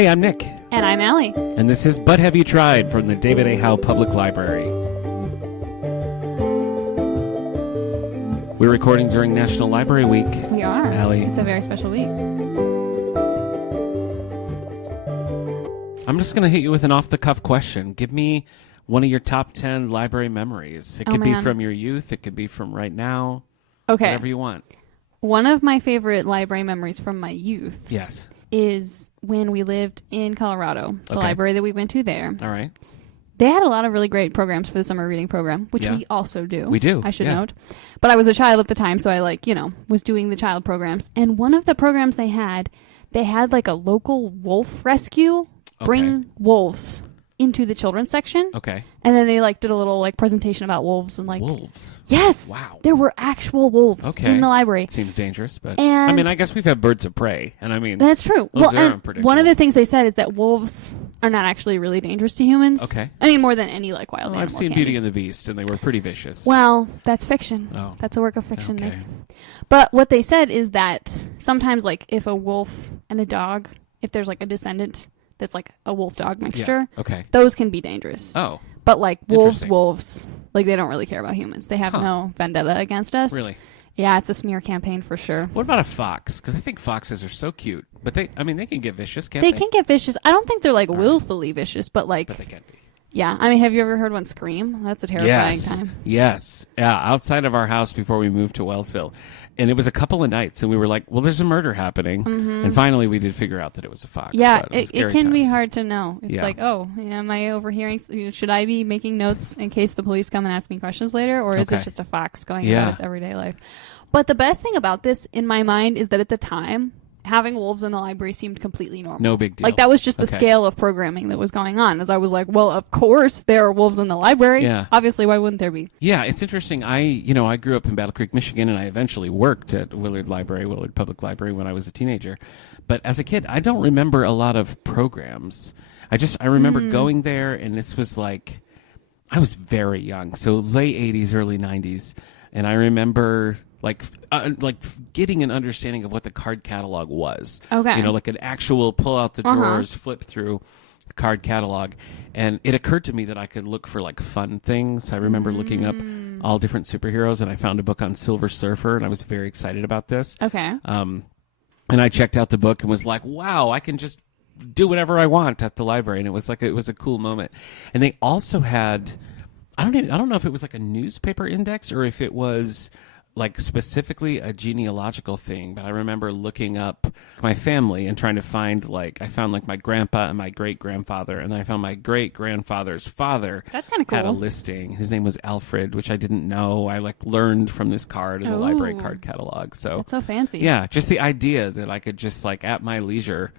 Hey, I'm Nick. And I'm Allie. And this is But Have You Tried from the David A. Howe Public Library. We're recording during National Library Week. We are. Allie. It's a very special week. I'm just going to hit you with an off-the-cuff question. Give me one of your top 10 library memories. It could be from your youth. It could be from right now. Okay. Whatever you want. One of my favorite library memories from my youth is when we lived in Colorado, the library that we went to there. All right. They had a lot of really great programs for the summer reading program, which we also do. We do. I should note. But I was a child at the time, so I was doing the child programs. And one of the programs they had like a local wolf rescue, bring wolves into the children's section. Okay. And then they did a little presentation about wolves and wolves. Yes. Wow. There were actual wolves in the library. It seems dangerous, but and I guess we've had birds of prey, and that's true. Those well, are and unpredictable. one of the things they said is that wolves are not actually really dangerous to humans. Okay. I mean, more than any wild animal. I've seen Beauty and the Beast, and they were pretty vicious. Well, that's fiction. Oh. That's a work of fiction, Okay. Nick. But what they said is that sometimes, if a wolf and a dog, if there's a descendant that's a wolf-dog mixture, those can be dangerous. Oh. But wolves, they don't really care about humans. They have no vendetta against us. Really? Yeah, it's a smear campaign for sure. What about a fox? Because I think foxes are so cute, but they can get vicious, can't they? They can get vicious. I don't think they're willfully vicious, but But they can be. Yeah, I mean, have you ever heard one scream? That's a terrifying time. Yes. Yeah, outside of our house before we moved to Wellsville. And it was a couple of nights, and we were like, well, there's a murder happening. Mm-hmm. And finally, we did figure out that it was a fox. Yeah, it can be hard to know. It's Yeah. Am I overhearing? Should I be making notes in case the police come and ask me questions later? Or is it just a fox going about its everyday life? But the best thing about this, in my mind, is that at the time, having wolves in the library seemed completely normal. No big deal. That was just the scale of programming that was going on. As I was like, well, of course there are wolves in the library. Yeah. Obviously, why wouldn't there be? Yeah, it's interesting. I grew up in Battle Creek, Michigan, and I eventually worked at Willard Public Library when I was a teenager. But as a kid, I don't remember a lot of programs. I remember going there, and this was I was very young, so late 80s, early 90s, and I remember getting an understanding of what the card catalog was. Okay. An actual pull out the drawers, flip through card catalog. And it occurred to me that I could look for fun things. I remember looking up all different superheroes, and I found a book on Silver Surfer, and I was very excited about this. Okay. And I checked out the book and was like, wow, I can just do whatever I want at the library. And it was it was a cool moment. And they also had, I don't know if it was a newspaper index or if it was specifically a genealogical thing, but I remember looking up my family and trying to find I found my grandpa and my great grandfather, and then I found my great grandfather's father. That's kind of cool. Had a listing. His name was Alfred, which I didn't know. I learned from this card in the library card catalog. So that's so fancy. Yeah, just the idea that I could just at my leisure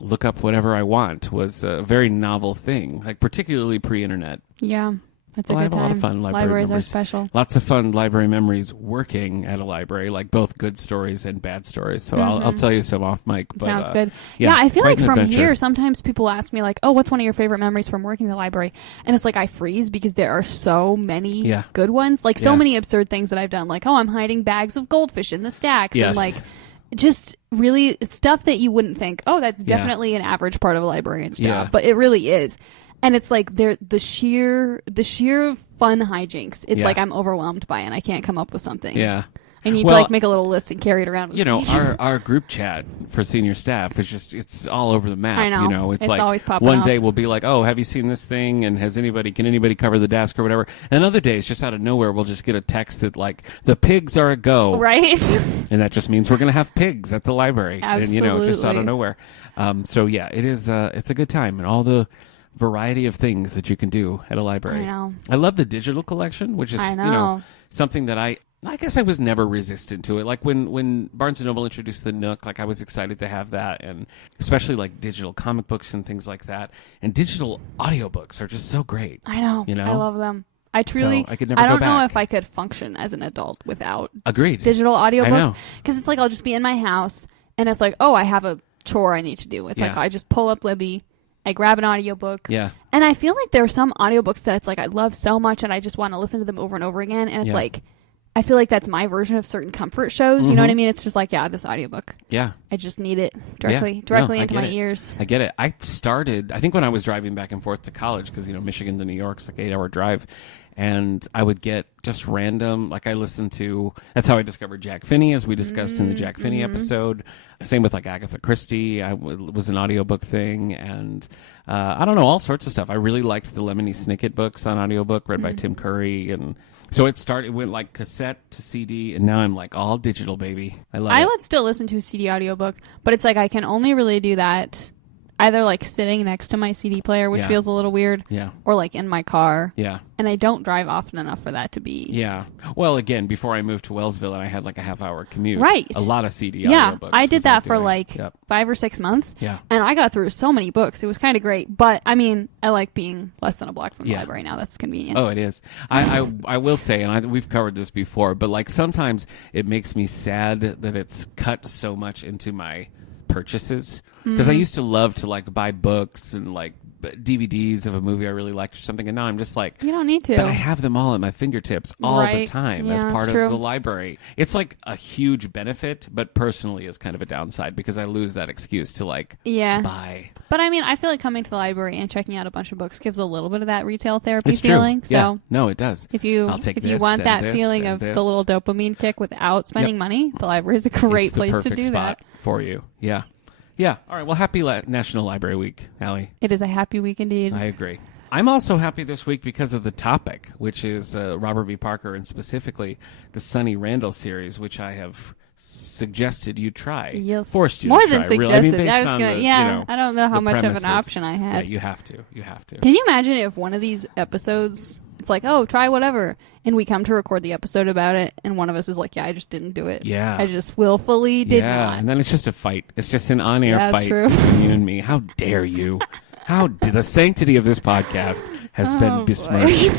look up whatever I want was a very novel thing, particularly pre-internet. Yeah. That's a I good have time. a lot of fun Libraries memories. are special. Lots of fun library memories working at a library, both good stories and bad stories. So I'll tell you some off mic. But, sounds good. Yeah, I feel quite an from adventure. here, sometimes people ask me oh, what's one of your favorite memories from working in the library? And it's I freeze because there are so many good ones. So many absurd things that I've done. I'm hiding bags of goldfish in the stacks. Yes. And just really stuff that you wouldn't think, oh, that's definitely an average part of a librarian's job. Yeah. But it really is. And it's the sheer fun hijinks. It's I'm overwhelmed by it and I can't come up with something. Yeah. I need to make a little list and carry it around with me. Our group chat for senior staff is it's all over the map. I know. It's always popping one up. day we'll be oh, have you seen this thing? And can anybody cover the desk or whatever? And other days, just out of nowhere, we'll just get a text that the pigs are a go. Right. And that just means we're going to have pigs at the library. Absolutely. And, just out of nowhere. So yeah, it is, it's a good time. And all the variety of things that you can do at a library. I know. I love the digital collection, which is, something that I guess I was never resistant to it. When Barnes & Noble introduced the Nook, I was excited to have that, and especially digital comic books and things like that. And digital audiobooks are just so great. I know. I love them. I truly, I could never I don't go know back. if I could function as an adult without Agreed. digital audiobooks. know. Because it's I'll just be in my house and it's oh, I have a chore I need to do. It's I just pull up Libby, I grab an audiobook. Yeah. And I feel there are some audiobooks that it's I love so much and I just want to listen to them over and over again. And it's I feel like that's my version of certain comfort shows. You know what I mean? It's just like, yeah, this audiobook. Yeah. I just need it directly into my ears. I get it. I think when I was driving back and forth to college, because, Michigan to New York's like 8-hour drive. And I would get just random, like I listened to, that's how I discovered Jack Finney, as we discussed in the Jack Finney episode. Same with like Agatha Christie. Was an audiobook thing. And I don't know, all sorts of stuff. I really liked the Lemony Snicket books on audiobook read by Tim Curry. And so it went like cassette to CD, and now I'm like all digital, baby. I would still listen to a CD audiobook, but it's like I can only really do that either like sitting next to my CD player, which feels a little weird, or like in my car. Yeah. And I don't drive often enough for that to be. Yeah. Well, again, before I moved to Wellsville and I had like a half-hour commute. Right. A lot of CD audiobooks. Yeah, I did that for like 5 or 6 months. Yeah. And I got through so many books. It was kind of great. But, I mean, I like being less than a block from the library now. That's convenient. Oh, it is. I will say, and we've covered this before, but like sometimes it makes me sad that it's cut so much into my purchases. Because I used to love to like buy books and like DVDs of a movie I really liked or something, and now I'm just like, you don't need to. But I have them all at my fingertips all the time as part of true. the library. It's like a huge benefit, but personally is kind of a downside because I lose that excuse to like buy. But I mean, I feel like coming to the library and checking out a bunch of books gives a little bit of that retail therapy it's feeling. True. So no, it does. If you want that feeling of the little dopamine kick without spending money, the library is a great place to do spot for you. Yeah. Yeah. All right. Well, happy National Library Week, Allie. It is a happy week indeed. I agree. I'm also happy this week because of the topic, which is Robert B. Parker and specifically the Sunny Randall series, which I have suggested you try. Yes. Forced you More to than try. suggested. Really. I mean, I don't know how much of an option I had. Yeah, you have to. You have to. Can you imagine if one of these episodes, it's like, oh, try whatever, and we come to record the episode about it, and one of us is like, yeah, I just didn't do it. Yeah. I just willfully did not. Yeah, and then it's just a fight. It's just an on-air fight true. between you and me. How dare you? The sanctity of this podcast has been besmirched.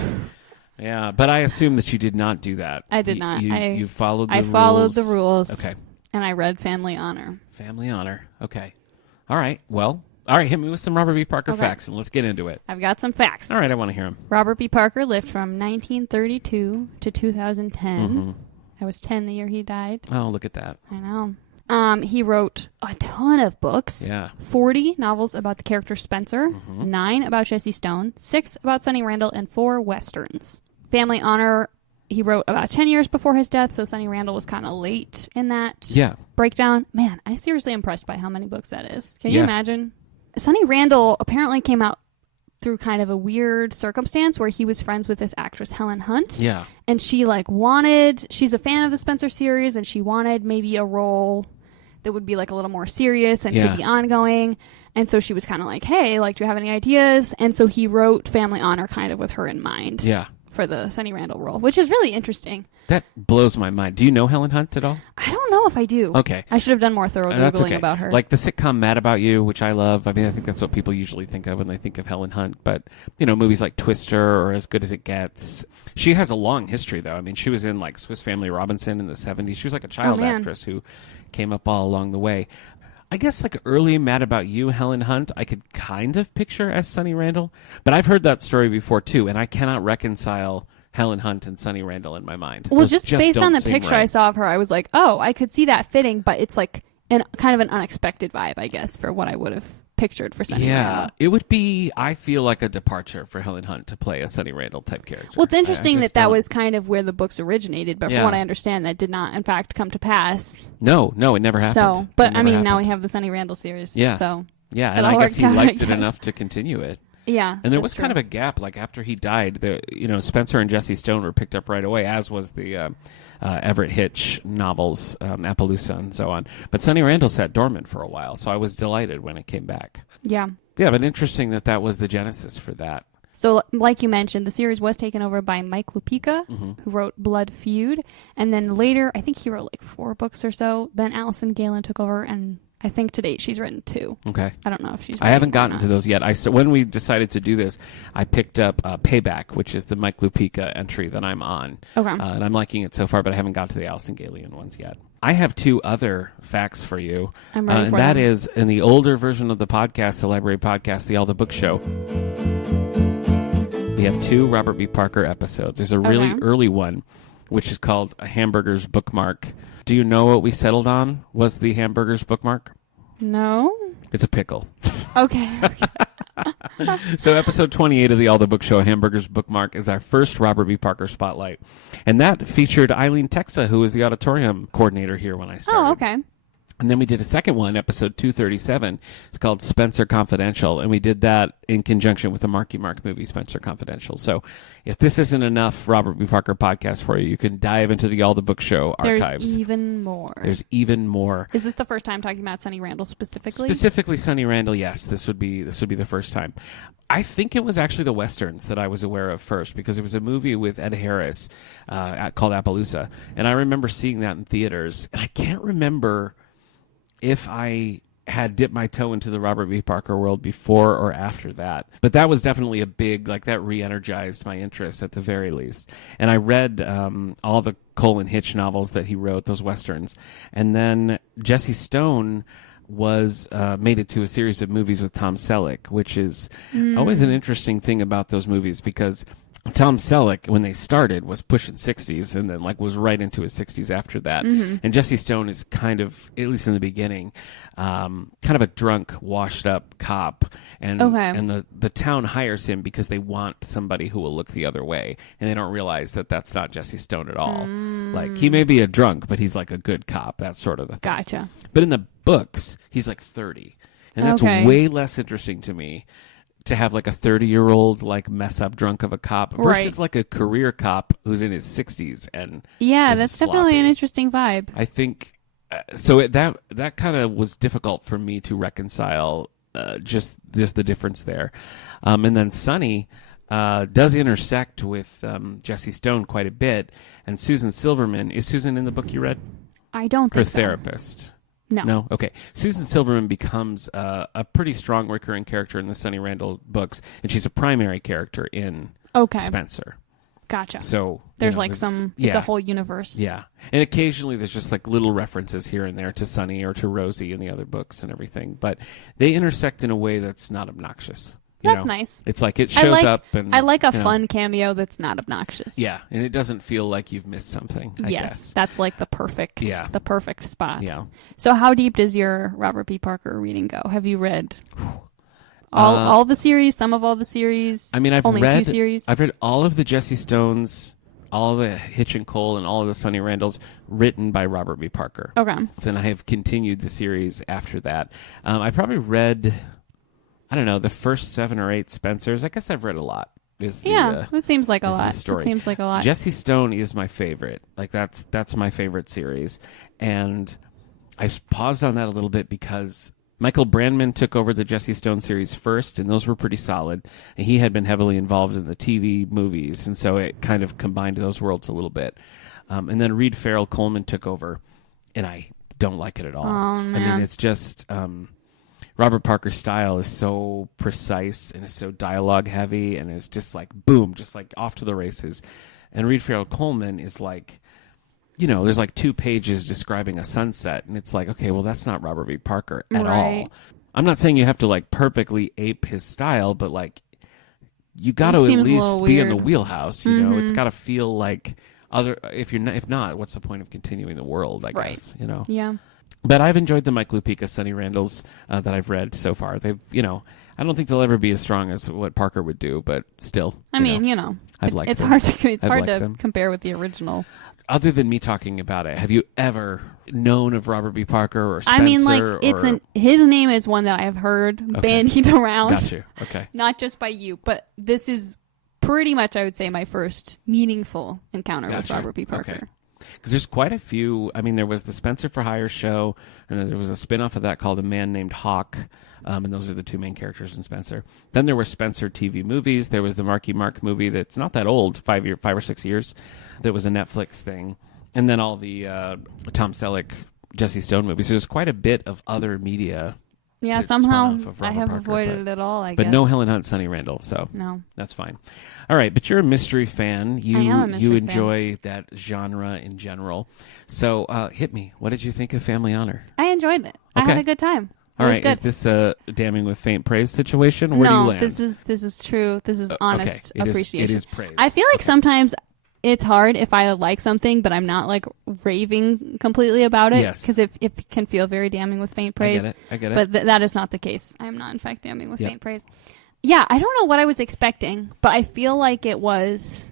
Yeah, but I assume that you did not do that. I did not. You followed the rules. I followed the rules. Okay. And I read Family Honor. Family Honor. Okay. All right. Well, all right. Hit me with some Robert B. Parker facts, and let's get into it. I've got some facts. All right. I want to hear them. Robert B. Parker lived from 1932 to 2010. Mm-hmm. I was 10 the year he died. Oh, look at that. I know. He wrote a ton of books. Yeah. 40 novels about the character Spencer, 9 about Jesse Stone, 6 about Sunny Randall, and 4 westerns. Family Honor, he wrote about 10 years before his death, so Sunny Randall was kind of late in that breakdown. Man, I'm seriously impressed by how many books that is. Can you imagine? Sunny Randall apparently came out through kind of a weird circumstance where he was friends with this actress Helen Hunt. Yeah. And she she's a fan of the Spencer series, and she wanted maybe a role that would be like a little more serious and could be ongoing. And so she was kind of like, hey, like, do you have any ideas? And so he wrote Family Honor kind of with her in mind. Yeah. For the Sunny Randall role, which is really interesting. That blows my mind. Do you know Helen Hunt at all? I don't know if I do. Okay. I should have done more thorough Googling about her. Like the sitcom Mad About You, which I love. I mean, I think that's what people usually think of when they think of Helen Hunt. But, movies like Twister or As Good as It Gets. She has a long history, though. I mean, she was in, like, Swiss Family Robinson in the 70s. She was like a child actress who came up all along the way. I guess like early Mad About You, Helen Hunt, I could kind of picture as Sunny Randall. But I've heard that story before, too, and I cannot reconcile Helen Hunt and Sunny Randall in my mind. Well, just based on the picture I saw of her, I was like, oh, I could see that fitting, but it's like kind of an unexpected vibe, I guess, for what I would have pictured for Sunny Randall. It would be, I feel like a departure for Helen Hunt to play a Sunny Randall type character. Well, it's interesting that was kind of where the books originated, but from what I understand, that did not, in fact, come to pass. No, it never happened. So, but I mean, now we have the Sunny Randall series. Yeah. So yeah, and I guess he liked it enough to continue it. Yeah. And there was kind of a gap, like after he died, Spencer and Jesse Stone were picked up right away, as was the Everett Hitch novels, Appaloosa and so on. But Sunny Randall sat dormant for a while, so I was delighted when it came back. Yeah. Yeah, but interesting that was the genesis for that. So, like you mentioned, the series was taken over by Mike Lupica, who wrote Blood Feud. And then later, I think he wrote like 4 books or so. Then Allison Galen took over, and I think to date she's written 2. Okay. I don't know if she's I haven't gotten to those yet. When we decided to do this, I picked up Payback, which is the Mike Lupica entry that I'm on. Okay. And I'm liking it so far, but I haven't got to the Allison Galen ones yet. I have 2 other facts for you. I'm ready for and them. that is, in the older version of the podcast, the library podcast, the All the Book Show, we have 2 Robert B. Parker episodes. There's a really early one which is called A Hamburger's Bookmark. Do you know what we settled on was the Hamburger's Bookmark? No. It's a pickle. Okay. So episode 28 of the All the Book Show, Hamburger's Bookmark, is our first Robert B. Parker spotlight. And that featured Eileen Texa, who was the auditorium coordinator here when I started. Oh, okay. And then we did a second one, episode 237. It's called Spencer Confidential, and we did that in conjunction with the Marky Mark movie, Spencer Confidential. So if this isn't enough Robert B. Parker podcast for you, you can dive into the All the Book Show archives. There's even more. There's even more. Is this the first time talking about Sunny Randall specifically? Specifically Sunny Randall, yes. This would be the first time. I think it was actually the Westerns that I was aware of first, because it was a movie with Ed Harris called Appaloosa. And I remember seeing that in theaters, and I can't remember if I had dipped my toe into the Robert B. Parker world before or after that. But that was definitely a big, like, that re-energized my interest at the very least. And I read all the Colin Hitch novels that he wrote, those Westerns. And then Jesse Stone was made it to a series of movies with Tom Selleck, which is always an interesting thing about those movies, because Tom Selleck, when they started, was pushing 60s and then was right into his 60s after that. And Jesse Stone is kind of, at least in the beginning, kind of a drunk, washed up cop. And the town hires him because they want somebody who will look the other way. And they don't realize that that's not Jesse Stone at all. Like, he may be a drunk, but he's like a good cop. That's sort of the thing. Gotcha. But in the books, he's like 30. And that's way less interesting to me, to have like a 30-year-old mess up drunk of a cop versus like a career cop who's in his 60s and that's sloppy. Definitely an interesting vibe. I think so. That kind of was difficult for me to reconcile. Just the difference there, and then Sunny does intersect with Jesse Stone quite a bit, and Susan Silverman. Is Susan in the book you read? I don't think so. Her therapist. No. Okay. Susan Silverman becomes a pretty strong recurring character in the Sunny Randall books, and she's a primary character in Spencer. Gotcha. So there's it's a whole universe. Yeah. And occasionally there's just little references here and there to Sunny or to Rosie in the other books and everything, but they intersect in a way that's not obnoxious. That's nice. It's like it shows up, and I like a fun cameo that's not obnoxious. Yeah, and it doesn't feel like you've missed something. I guess. That's like the perfect spot. Yeah. So how deep does your Robert B. Parker reading go? Have you read all the series, some of all the series? I mean, a few series. I've read all of the Jesse Stones, all of the Hitch and Cole, and all of the Sunny Randalls written by Robert B. Parker. Okay. And I have continued the series after that. I probably read, I don't know, the first 7 or 8 Spencers. I guess I've read a lot. That seems like a lot. It seems like a lot. Jesse Stone is my favorite. That's my favorite series. And I paused on that a little bit because Michael Brandman took over the Jesse Stone series first, and those were pretty solid. And he had been heavily involved in the TV movies, and so it kind of combined those worlds a little bit. And then Reed Farrell Coleman took over, and I don't like it at all. Oh, man. I mean, it's just Robert Parker's style is so precise and is so dialogue heavy and is just boom, just off to the races. And Reed Farrell Coleman is there's 2 pages describing a sunset, and it's okay, well, that's not Robert B. Parker at all. I'm not saying you have to perfectly ape his style, but you got to at least be in the wheelhouse. You know, it's got to feel like other. If not, what's the point of continuing the world? I guess Yeah. But I've enjoyed the Mike Lupica, Sunny Randalls that I've read so far. They've, I don't think they'll ever be as strong as what Parker would do, but still. I mean, I've liked it's them. hard to them. compare with the original. Other than me talking about it, have you ever known of Robert B. Parker or Spencer? I mean, his name is one that I have heard bandied around. Got you. Okay. Not just by you, but this is pretty much, I would say, my first meaningful encounter with Robert B. Parker. Okay. Because there's quite a few. I mean, there was the Spencer for Hire show, and then there was a spin-off of that called A Man Named Hawk, and those are the 2 main characters in Spencer. Then there were Spencer TV movies. There was the Marky Mark movie that's not that old, 5 or 6 years. That was a Netflix thing. And then all the Tom Selleck, Jesse Stone movies. So there's quite a bit of other media. Yeah, somehow I have avoided it all, I guess. But no Helen Hunt, Sunny Randall, so no, that's fine. All right, but you're a mystery fan. I am a mystery You enjoy that genre in general. So hit me. What did you think of Family Honor? I enjoyed it. I had a good time. All right, is this a damning with faint praise situation? Where do you land? This is true. This is honest appreciation. It is praise. I feel like sometimes it's hard if I like something, but I'm not like raving completely about it. Yes. Because it can feel very damning with faint praise. I get it. But that is not the case. I am not, in fact, damning with faint praise. Yeah, I don't know what I was expecting, but I feel like it was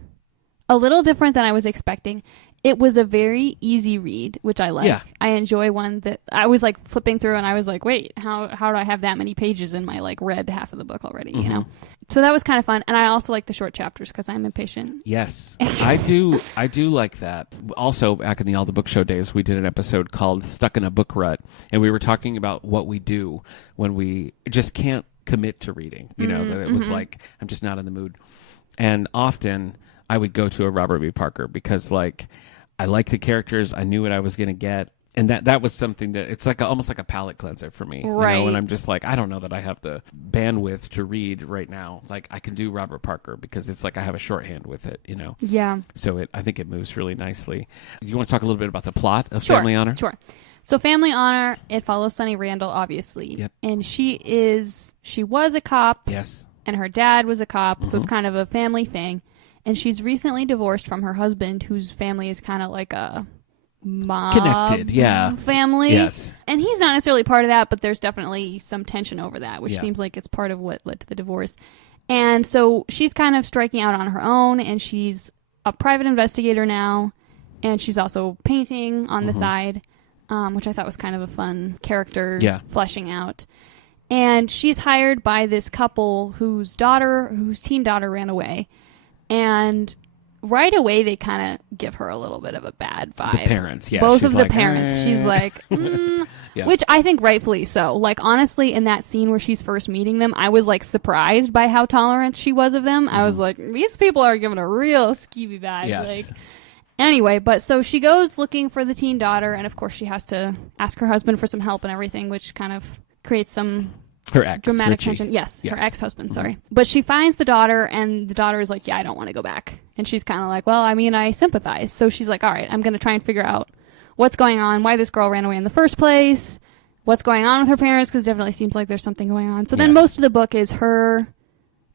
a little different than I was expecting. It was a very easy read, which I like. Yeah. I enjoy one that I was like flipping through and I was like, wait, how do I have that many pages in my like read half of the book already, you know? So that was kind of fun. And I also like the short chapters because I'm impatient. Yes, I do like that. Also, back in the All the Book Show days, we did an episode called Stuck in a Book Rut. And we were talking about what we do when we just can't commit to reading. You know, that it was like, I'm just not in the mood. And often I would go to a Robert B. Parker because like, I like the characters. I knew what I was going to get. And that was something that it's like almost like a palate cleanser for me. Right. You know, and I'm just like, I don't know that I have the bandwidth to read right now. Like I can do Robert Parker because it's like I have a shorthand with it, you know? Yeah. So I think it moves really nicely. You want to talk a little bit about the plot of Family Honor? Sure. So Family Honor, it follows Sunny Randall, obviously. Yep. And she was a cop. Yes. And her dad was a cop. So it's kind of a family thing. And she's recently divorced from her husband, whose family is kind of like a mob connected, family. Yes. And he's not necessarily part of that, but there's definitely some tension over that, which seems like it's part of what led to the divorce. And so she's kind of striking out on her own, and she's a private investigator now, and she's also painting on the side, which I thought was kind of a fun character fleshing out. And she's hired by this couple whose teen daughter ran away. And right away, they kind of give her a little bit of a bad vibe. The parents, yeah. Both of the parents. She's like, which I think rightfully so. Like, honestly, in that scene where she's first meeting them, I was, like, surprised by how tolerant she was of them. I was like, these people are giving a real skeevy vibe. Yes. Like, anyway, but so she goes looking for the teen daughter, and of course she has to ask her husband for some help and everything, which kind of creates some her ex, dramatic Richie. tension. Yes, her ex-husband, sorry. But she finds the daughter, and the daughter is like, yeah, I don't want to go back. And she's kind of like, well, I mean, I sympathize. So she's like, all right, I'm going to try and figure out what's going on, why this girl ran away in the first place, what's going on with her parents, because it definitely seems like there's something going on. So then most of the book is her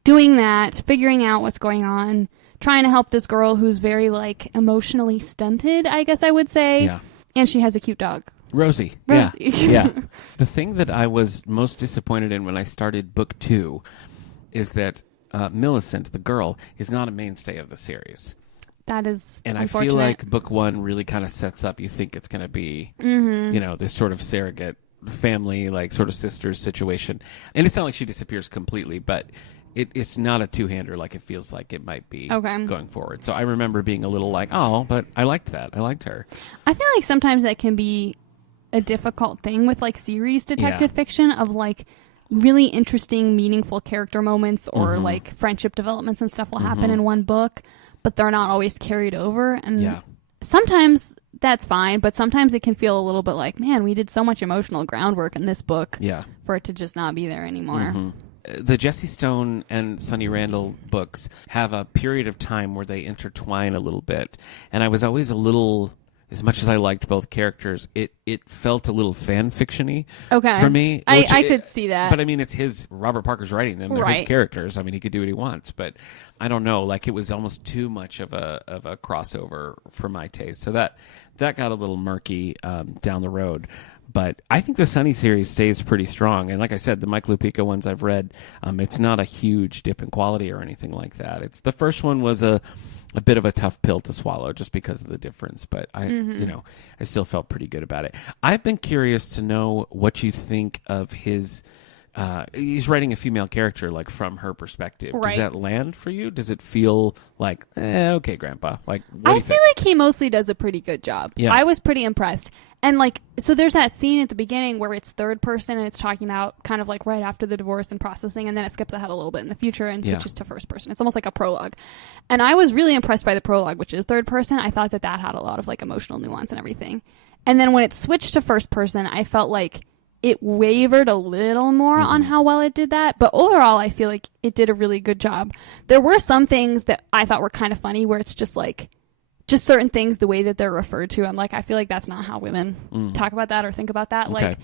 doing that, figuring out what's going on, trying to help this girl who's very, like, emotionally stunted, I guess I would say. Yeah. And she has a cute dog. Rosie. Yeah. The thing that I was most disappointed in when I started book 2 is that Millicent, the girl, is not a mainstay of the series. That is and unfortunate. I feel like book 1 really kind of sets up, you think it's going to be, you know, this sort of surrogate family, like sort of sisters situation. And it's not like she disappears completely, but it's not a two-hander like it feels like it might be going forward. So I remember being a little like, oh, but I liked that. I liked her. I feel like sometimes that can be a difficult thing with like series detective fiction of like really interesting, meaningful character moments or like friendship developments and stuff will happen in one book, but they're not always carried over. And sometimes that's fine, but sometimes it can feel a little bit like, man, we did so much emotional groundwork in this book for it to just not be there anymore. The Jesse Stone and Sunny Randall books have a period of time where they intertwine a little bit. And I was always a little, as much as I liked both characters, it felt a little fan fiction-y for me. I could see that. But I mean, it's Robert Parker's writing them. They're his characters. I mean, he could do what he wants. But I don't know, like it was almost too much of a crossover for my taste. So that got a little murky down the road. But I think the Sunny series stays pretty strong. And like I said, the Mike Lupica ones I've read, it's not a huge dip in quality or anything like that. It's the first one was a bit of a tough pill to swallow just because of the difference. But I still felt pretty good about it. I've been curious to know what you think of his. He's writing a female character, like from her perspective. Does that land for you? Does it feel like, okay, Grandpa? Like, I feel like he mostly does a pretty good job. Yeah. I was pretty impressed. And like, so there's that scene at the beginning where it's third person and it's talking about kind of like right after the divorce and processing, and then it skips ahead a little bit in the future and switches to first person. It's almost like a prologue. And I was really impressed by the prologue, which is third person. I thought that had a lot of like emotional nuance and everything. And then when it switched to first person, I felt like it wavered a little more on how well it did that. But overall, I feel like it did a really good job. There were some things that I thought were kind of funny where it's just like, just certain things, the way that they're referred to. I'm like, I feel like that's not how women talk about that or think about that. Okay. Like,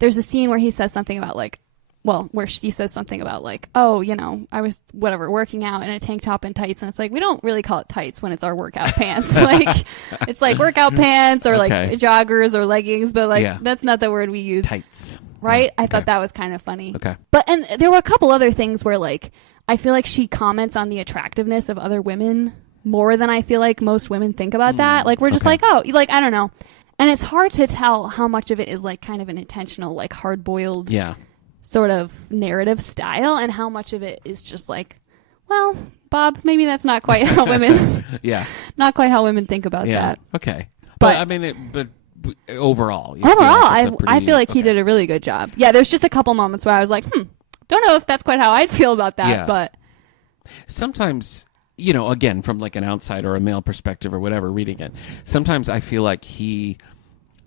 there's a scene where he says something about like, where she says something about like, oh, you know, I was working out in a tank top and tights, and it's like, we don't really call it tights when it's our workout pants. Like, it's like workout pants or like joggers or leggings, but like that's not the word we use. Tights. Right? I thought that was kind of funny. Okay. But and there were a couple other things where like I feel like she comments on the attractiveness of other women more than I feel like most women think about that. Like, we're just like, oh, like, I don't know. And it's hard to tell how much of it is like kind of an intentional, like hard-boiled sort of narrative style, and how much of it is just like, well, Bob, maybe that's not quite how women not quite how women think about that. Okay. But I mean, but overall, I feel like he did a really good job. Yeah, there's just a couple moments where I was like, don't know if that's quite how I'd feel about that, but sometimes, you know, again, from like an outsider or a male perspective or whatever, reading it, sometimes I feel like he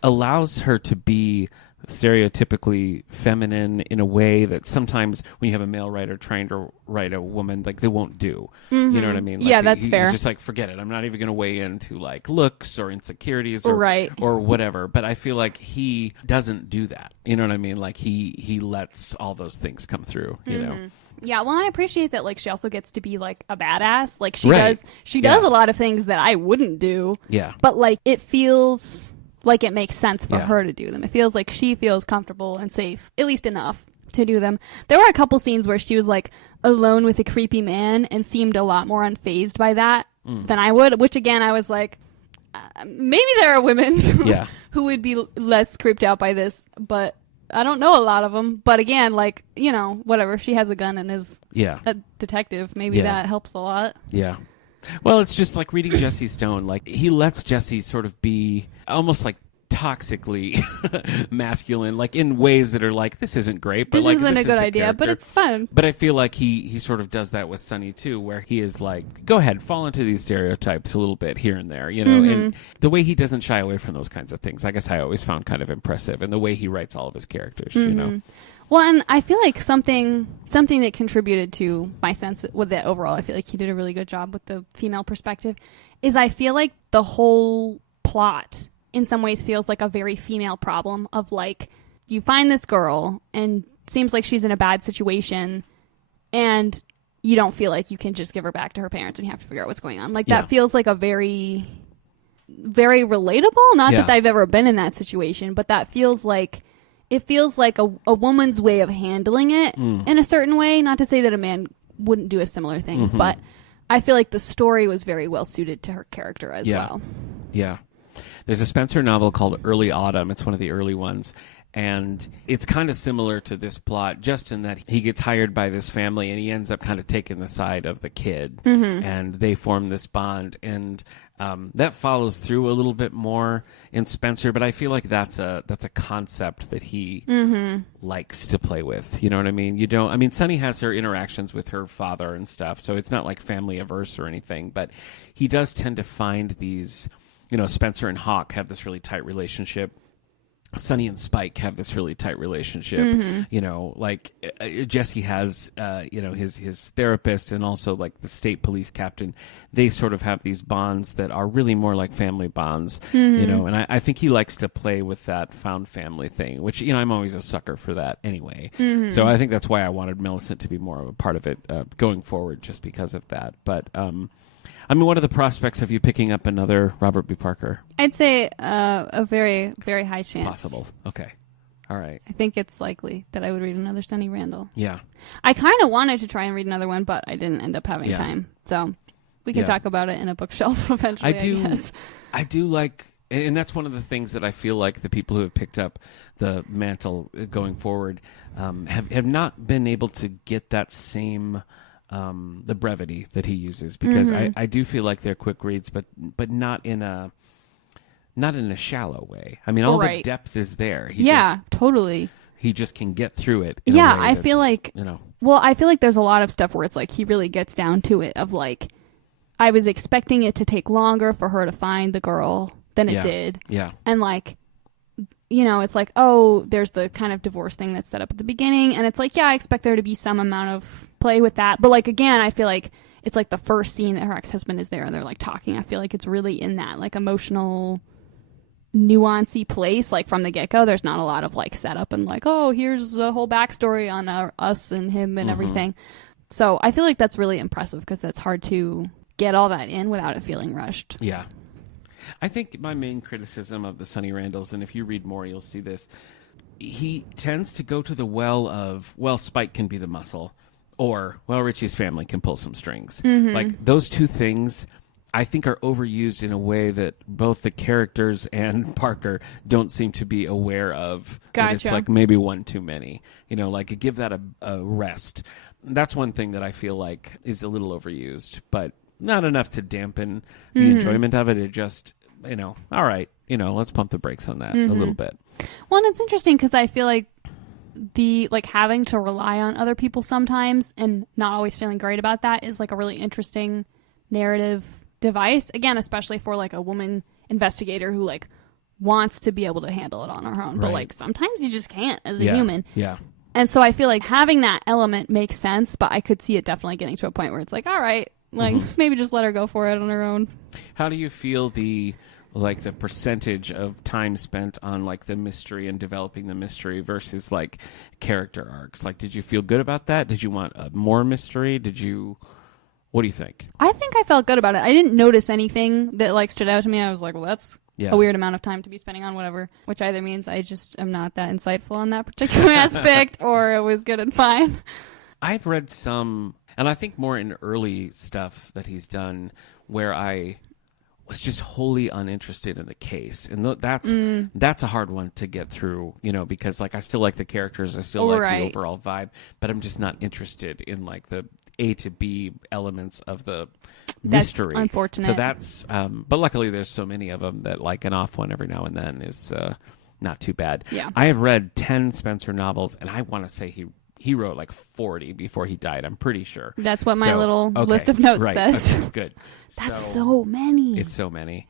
allows her to be stereotypically feminine in a way that sometimes when you have a male writer trying to write a woman, like, they won't do. You know what I mean? Like, that's fair. He's just like, forget it. I'm not even going to weigh into like looks or insecurities or whatever. But I feel like he doesn't do that. You know what I mean? Like, he lets all those things come through, you know? Yeah, well, I appreciate that, like, she also gets to be, like, a badass. Like, she does a lot of things that I wouldn't do. Yeah. But, like, it feels like it makes sense for her to do them. It feels like she feels comfortable and safe, at least enough, to do them. There were a couple scenes where she was, like, alone with a creepy man and seemed a lot more unfazed by that than I would, which, again, I was like, maybe there are women who would be less creeped out by this, but I don't know a lot of them. But again, like, you know, whatever. She has a gun and is a detective. Maybe that helps a lot. Yeah. Well, it's just like reading Jesse Stone. Like, he lets Jesse sort of be almost like toxically masculine, like in ways that are like, this isn't great, but this like, isn't a good idea, but it's fun. But I feel like he sort of does that with Sunny too, where he is like, go ahead, fall into these stereotypes a little bit here and there, you know. And the way he doesn't shy away from those kinds of things, I guess I always found kind of impressive, and the way he writes all of his characters, you know. Well, and I feel like something that contributed to my sense with that overall, I feel like he did a really good job with the female perspective, is I feel like the whole plot in some ways feels like a very female problem of like, you find this girl and seems like she's in a bad situation and you don't feel like you can just give her back to her parents and you have to figure out what's going on. Like, that feels like a very, very relatable. Not that I've ever been in that situation, but that feels like, it feels like a woman's way of handling it in a certain way. Not to say that a man wouldn't do a similar thing, but I feel like the story was very well suited to her character as well. Yeah. There's a Spencer novel called Early Autumn. It's one of the early ones. And it's kind of similar to this plot, just in that he gets hired by this family and he ends up kind of taking the side of the kid. And they form this bond. And that follows through a little bit more in Spencer, but I feel like that's a concept that he likes to play with. You know what I mean? Sunny has her interactions with her father and stuff, so it's not like family averse or anything, but he does tend to find these, you know, Spencer and Hawk have this really tight relationship. Sunny and Spike have this really tight relationship. You know, like Jesse has, you know, his therapist and also like the state police captain. They sort of have these bonds that are really more like family bonds, you know, and I think he likes to play with that found family thing, which, you know, I'm always a sucker for that anyway. So I think that's why I wanted Millicent to be more of a part of it going forward, just because of that. But, I mean, what are the prospects of you picking up another Robert B. Parker? I'd say a very, very high chance. Possible. Okay. All right. I think it's likely that I would read another Sunny Randall. Yeah. I kind of wanted to try and read another one, but I didn't end up having time. So we can talk about it in a bookshelf eventually, I guess. I do like, and that's one of the things that I feel like the people who have picked up the mantle going forward have not been able to get that same... the brevity that he uses, because I do feel like they're quick reads, but not in a shallow way. I mean, all the depth is there. Totally. He just can get through it. I feel like, you know. Well, I feel like there's a lot of stuff where it's like he really gets down to it of like, I was expecting it to take longer for her to find the girl than it did. Yeah. And like, you know, it's like, oh, there's the kind of divorce thing that's set up at the beginning. And it's like, yeah, I expect there to be some amount of play with that. But like, again, I feel like it's like the first scene that her ex-husband is there and they're like talking. I feel like it's really in that like emotional nuancy place, like from the get-go. There's not a lot of like setup and like, oh, here's a whole backstory on us and him and everything. So I feel like that's really impressive because that's hard to get all that in without it feeling rushed. Yeah. I think my main criticism of the Sunny Randalls, and if you read more, you'll see this, he tends to go to the well of, well, Spike can be the muscle, or, well, Richie's family can pull some strings. Like, those two things, I think, are overused in a way that both the characters and Parker don't seem to be aware of. Gotcha. It's like maybe one too many. You know, like, give that a rest. That's one thing that I feel like is a little overused, but not enough to dampen the enjoyment of it. It just, you know, all right, you know, let's pump the brakes on that a little bit. Well, and it's interesting because I feel like having to rely on other people sometimes and not always feeling great about that is like a really interesting narrative device. Again, especially for like a woman investigator who like wants to be able to handle it on her own. But like sometimes you just can't as a human. Yeah. And so I feel like having that element makes sense, but I could see it definitely getting to a point where it's like, all right, like maybe just let her go for it on her own. How do you feel the percentage of time spent on like the mystery and developing the mystery versus like character arcs? Like, did you feel good about that? Did you want more mystery? What do you think? I think I felt good about it. I didn't notice anything that like stood out to me. I was like, well, that's a weird amount of time to be spending on whatever, which either means I just am not that insightful on that particular aspect or it was good and fine. I've read some, and I think more in early stuff that he's done where I was just wholly uninterested in the case. And that's a hard one to get through, you know, because like I still like the characters, I still like the overall vibe, but I'm just not interested in like the A to B elements of the mystery. That's unfortunate. So that's, but luckily there's so many of them that like an off one every now and then is not too bad. Yeah. I have read 10 Spencer novels, and I want to say he wrote like 40 before he died. I'm pretty sure. That's what my little list of notes says. Okay, good. That's so many. It's so many.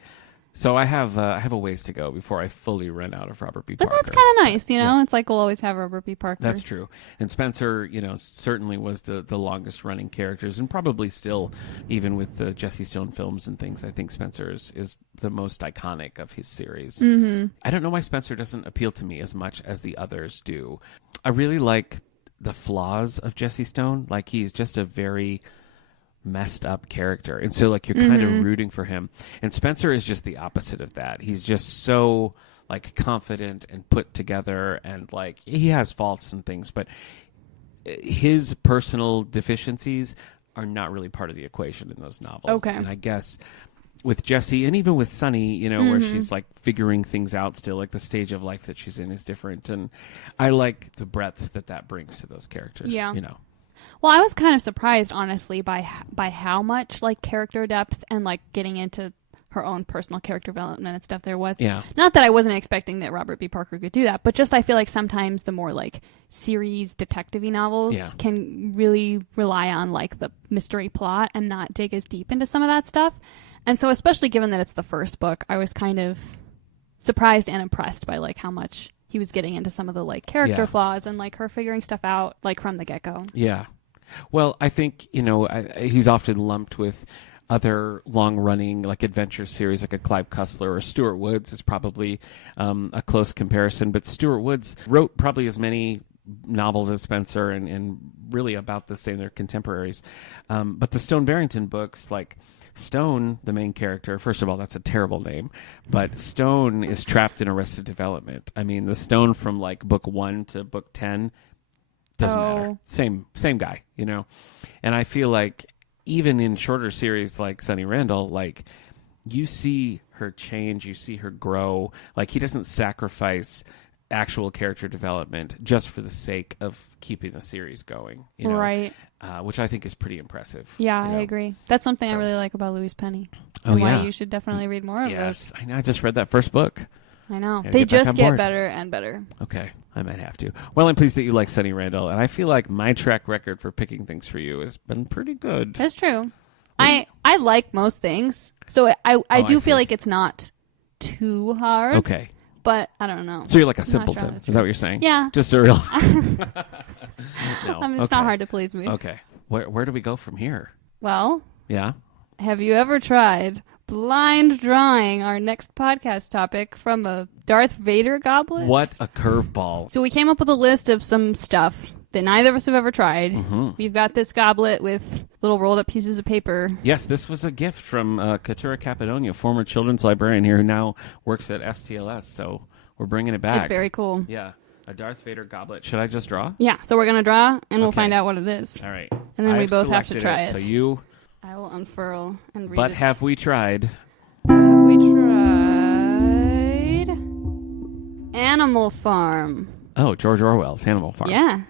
So I have a ways to go before I fully run out of Robert B. But Parker. that's kind of nice, you know? Yeah. It's like we'll always have Robert B. Parker. That's true. And Spencer, you know, certainly was the longest running characters, and probably still, even with the Jesse Stone films and things, I think Spencer is the most iconic of his series. I don't know why Spencer doesn't appeal to me as much as the others do. I really like the flaws of Jesse Stone. Like, he's just a very messed up character, and so like you're kind of rooting for him. And Spencer is just the opposite of that. He's just so like confident and put together, and like he has faults and things, but his personal deficiencies are not really part of the equation in those novels. Okay. And I guess with Jessie, and even with Sunny, you know, where she's like figuring things out still, like the stage of life that she's in is different, and I like the breadth that brings to those characters. Yeah. You know. Well, I was kind of surprised, honestly, by how much like character depth and like getting into her own personal character development and stuff there was. Yeah. Not that I wasn't expecting that Robert B. Parker could do that, but just I feel like sometimes the more like series detective-y novels can really rely on like the mystery plot and not dig as deep into some of that stuff. And so especially given that it's the first book, I was kind of surprised and impressed by like how much he was getting into some of the like character flaws and like her figuring stuff out like from the get-go. Yeah. Well, I think, you know, he's often lumped with other long-running like adventure series like a Clive Cussler or Stuart Woods is probably a close comparison. But Stuart Woods wrote probably as many novels as Spencer and really about the same. They're contemporaries. But the Stone Barrington books, like Stone, the main character, first of all, that's a terrible name, but Stone is trapped in Arrested Development. I mean, the Stone from like book 1 to book 10 doesn't matter. Same guy, you know? And I feel like even in shorter series like Sunny Randall, like you see her change, you see her grow. Like he doesn't sacrifice actual character development just for the sake of keeping the series going, you know? Right. Which I think is pretty impressive. Yeah, I agree. That's something I really like about Louise Penny. And why you should definitely read more of those. Yes, I know. I just read that first book. I know. They just get better and better. Okay, I might have to. Well, I'm pleased that you like Sunny Randall, and I feel like my track record for picking things for you has been pretty good. That's true. I like most things, so I do feel like it's not too hard. Okay. But I don't know. So you're like a simpleton. Is that what you're saying? Yeah. Just a real... No. I mean, it's not hard to please me. Okay. Where do we go from here? Well... Yeah? Have you ever tried blind drawing our next podcast topic from a Darth Vader goblet. What a curveball. So we came up with a list of some stuff that neither of us have ever tried. Mm-hmm. We've got this goblet with little rolled up pieces of paper. Yes, this was a gift from Katura Capadonia, former children's librarian here who now works at STLS. So we're bringing it back. It's very cool. Yeah, a Darth Vader goblet. Should I just draw? Yeah, so we're going to draw, and we'll find out what it is. All right. And then we both have to try it. So you... I will unfurl and read But it. have we tried? Have we tried Animal Farm? Oh, George Orwell's Animal Farm. Yeah.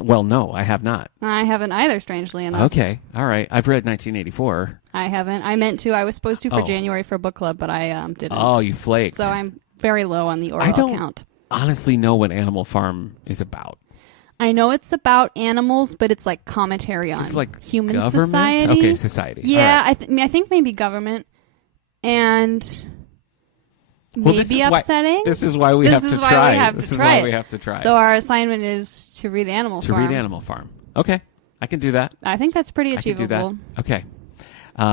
Well, no, I have not. I haven't either, strangely enough. Okay. All right. I've read 1984. I haven't. I meant to. I was supposed to for January for book club, but I didn't. Oh, you flaked. So I'm very low on the Orwell count. Honestly know what Animal Farm is about. I know it's about animals, but it's like commentary on human government? society. Okay, society. Yeah, right. I think maybe government and maybe upsetting. This is why we have to try. This is why we have to try. So our assignment is to read Animal Farm. To read Animal Farm. Okay, I can do that. I think that's pretty achievable. I can do that. Okay.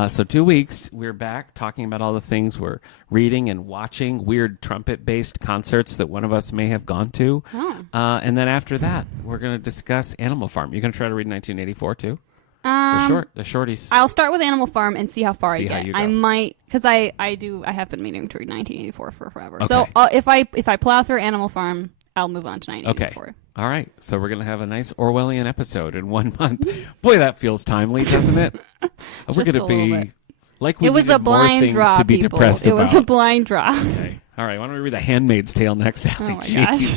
So 2 weeks, we're back talking about all the things we're reading and watching, weird trumpet-based concerts that one of us may have gone to. Oh. And then after that, we're going to discuss Animal Farm. You're going to try to read 1984 too? The shorties. I'll start with Animal Farm and see how far I get. I might, because I have been meaning to read 1984 for forever. Okay. So if I plow through Animal Farm, I'll move on to 1984. Okay. All right. So we're going to have a nice Orwellian episode in 1 month. Boy, that feels timely, doesn't it? We're going to be like we it was a blind draw, to be people. Depressed it was about. a blind draw. Okay. All right. Why don't we read The Handmaid's Tale next, Allie? Oh my gosh.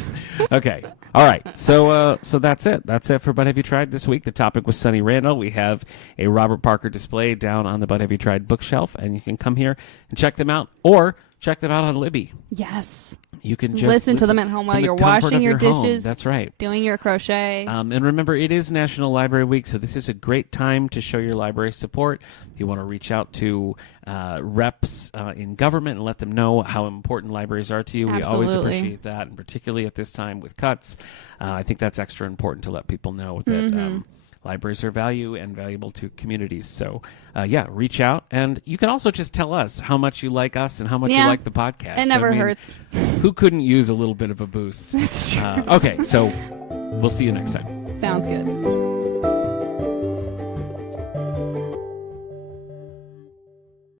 Okay. All right. So that's it. That's it for But Have You Tried this week. The topic was Sunny Randall. We have a Robert Parker display down on the But Have You Tried bookshelf, and you can come here and check them out, or check them out on Libby. Yes. You can just listen to them at home while you're washing your dishes. That's right. Doing your crochet. And remember, it is National Library Week, so this is a great time to show your library support. If you want to reach out to reps in government and let them know how important libraries are to you, Absolutely. We always appreciate that, and particularly at this time with cuts, I think that's extra important to let people know that libraries are valuable to communities. So, reach out. And you can also just tell us how much you like us and how much you like the podcast. It never hurts. Who couldn't use a little bit of a boost? That's true. Okay, so we'll see you next time. Sounds good.